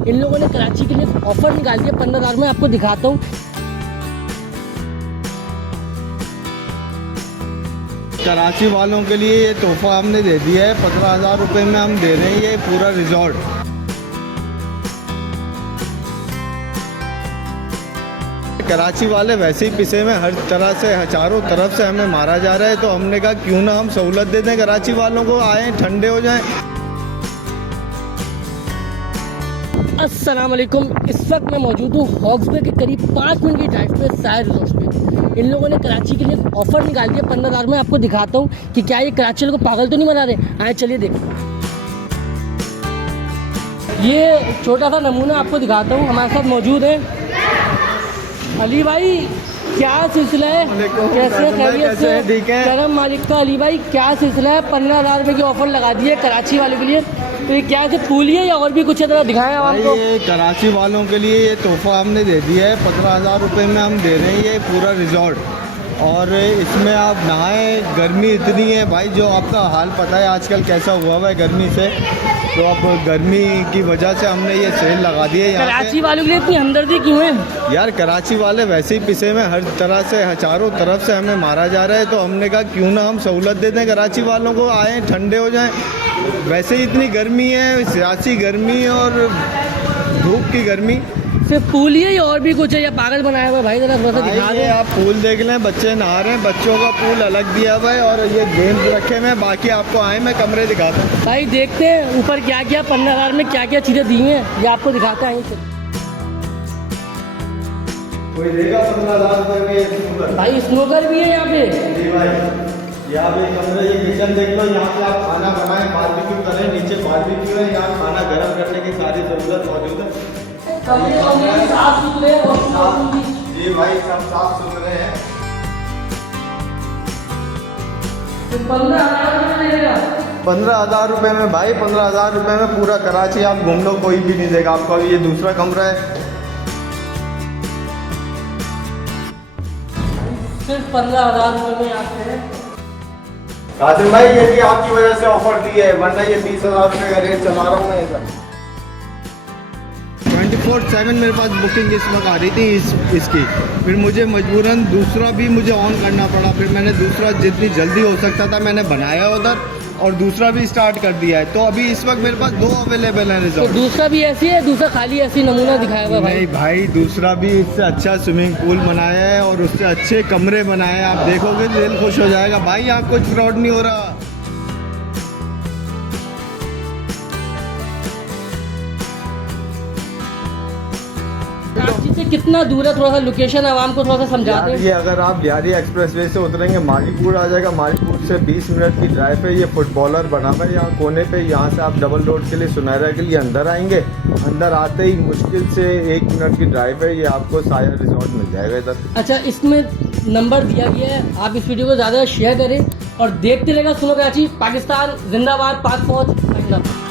इन लोगों ने कराची के लिए ऑफर निकाल दिया 15,000 में, आपको दिखाता हूँ। कराची वालों के लिए ये तोहफा हमने दे दिया है। 15,000 रुपये में हम दे रहे हैं ये पूरा रिजॉर्ट। कराची वाले वैसे ही पिसे में हर तरह से चारों तरफ से हमें मारा जा रहा है, तो हमने कहा क्यों ना हम सहूलत दे दें कराची वालों को, आए ठंडे हो जाएं। अस्सलाम वालेकुम। इस वक्त मैं मौजूद हूँ हॉक्स बे के करीब 5 मिनट की ड्राइव पे सायर रिजॉर्ट पे। इन लोगों ने कराची के लिए ऑफर निकाल दिया 15,000 में, आपको दिखाता हूँ कि क्या ये कराची वालों को पागल तो नहीं बना रहे। आए चलिए देखो, ये छोटा सा नमूना आपको दिखाता हूँ। हमारे साथ मौजूद है अली भाई। क्या सिलसिला है, कैसे खैरियत से? ठीक है, करम मालिक का। अली भाई क्या सिलसिला है? 15,000 रुपये की ऑफर लगा दी है कराची वाले के लिए, तो ये क्या है, फूल ही है या और भी कुछ है? तरह दिखाएं आपको। ये कराची वालों के लिए ये तोहफा हमने दे दिया है। 15,000 रुपये में हम दे रहे हैं ये पूरा रिजॉर्ट, और इसमें आप नहाएं। गर्मी इतनी है भाई, जो आपका हाल पता है आजकल कैसा हुआ है गर्मी से, तो अब गर्मी की वजह से हमने ये सेल लगा दी है। कराची वालों के लिए इतनी हमदर्दी क्यों है यार? कराची वाले वैसे ही पिसे में हर तरह से चारों तरफ से हमें मारा जा रहा है, तो हमने कहा क्यों ना हम सहूलत दे दें कराची वालों को, आए ठंडे हो जाएं। वैसे ही इतनी गर्मी है, सियासी गर्मी और धूप की गर्मी। सिर्फ पूल ही है या और भी कुछ है, या पागल बनाया हुआ है भाई? जरा थोड़ा सा दिखा दे। आप पूल देख लें, बच्चे नहा रहे हैं, बच्चों का पूल अलग दिया हुआ है, और ये गेम्स रखे हुए हैं। बाकी आपको आए मैं कमरे दिखाता हूँ भाई, देखते हैं ऊपर क्या क्या 15,000 में क्या क्या चीज़ें दी हैं, ये आपको दिखाते हैं। कोई देगा 15,000 रुपये में? भाई स्नोकर भी है यहाँ पे। जी भाई, यहाँ पे कमरे, ये किचन देख लो, यहाँ पे आप खाना बनाएं, बारबेक्यू करें। नीचे बारबेक्यू है, यहाँ खाना गर्म करने की सारी ज़रूरत मौजूद है। साफ सुथरे जी भाई, सब साफ सुथरे हैं। 15,000 रुपये में भाई, 15,000 रुपये में पूरा कराची आप घूम लो, कोई भी नहीं देगा आपको। अभी ये दूसरा कमरा है। सिर्फ 15,000 रुपये में आते हैं। कासिम भाई, ये भी आपकी वजह से ऑफर दी है, वरना ये 20,000 रुपये का रेट चला रहा हूँ मैं इधर। 24/7 मेरे पास बुकिंग इस वक्त आ रही थी इसकी, फिर मुझे मजबूरन दूसरा भी मुझे ऑन करना पड़ा। फिर मैंने दूसरा जितनी जल्दी हो सकता था मैंने बनाया उधर, और दूसरा भी स्टार्ट कर दिया है। तो अभी इस वक्त मेरे पास 2 अवेलेबल हैं रिजॉर्ट। तो दूसरा भी ऐसी है, दूसरा खाली ऐसी नमूना दिखाया हुआ भाई? नहीं भाई, दूसरा भी इससे अच्छा स्विमिंग पूल बनाया है और उससे अच्छे कमरे बनाए हैं। आप देखोगे दिल खुश हो जाएगा भाई, यहाँ कुछ फ्रॉड नहीं हो रहा। कराची से कितना दूर है? थोड़ा सा लोकेशन आवाम को थोड़ा सा समझा दें। ये अगर आप बिहारी एक्सप्रेसवे से उतरेंगे मालीपुर आ जाएगा। मालीपुर से 20 मिनट की ड्राइव है। ये फुटबॉलर बना हुआ है यहाँ कोने पे। यहाँ से आप डबल रोड के लिए, सुनहरा के लिए अंदर आएंगे। अंदर आते ही मुश्किल से 1 मिनट की ड्राइव है, ये आपको सायर रिजॉर्ट मिल जाएगा इधर। अच्छा, इसमें नंबर दिया गया है, आप इस वीडियो को ज़्यादा शेयर करें और देखते रहेगा सुनो कराची, पाकिस्तान जिंदाबाद, पाक फौज जिंदाबाद।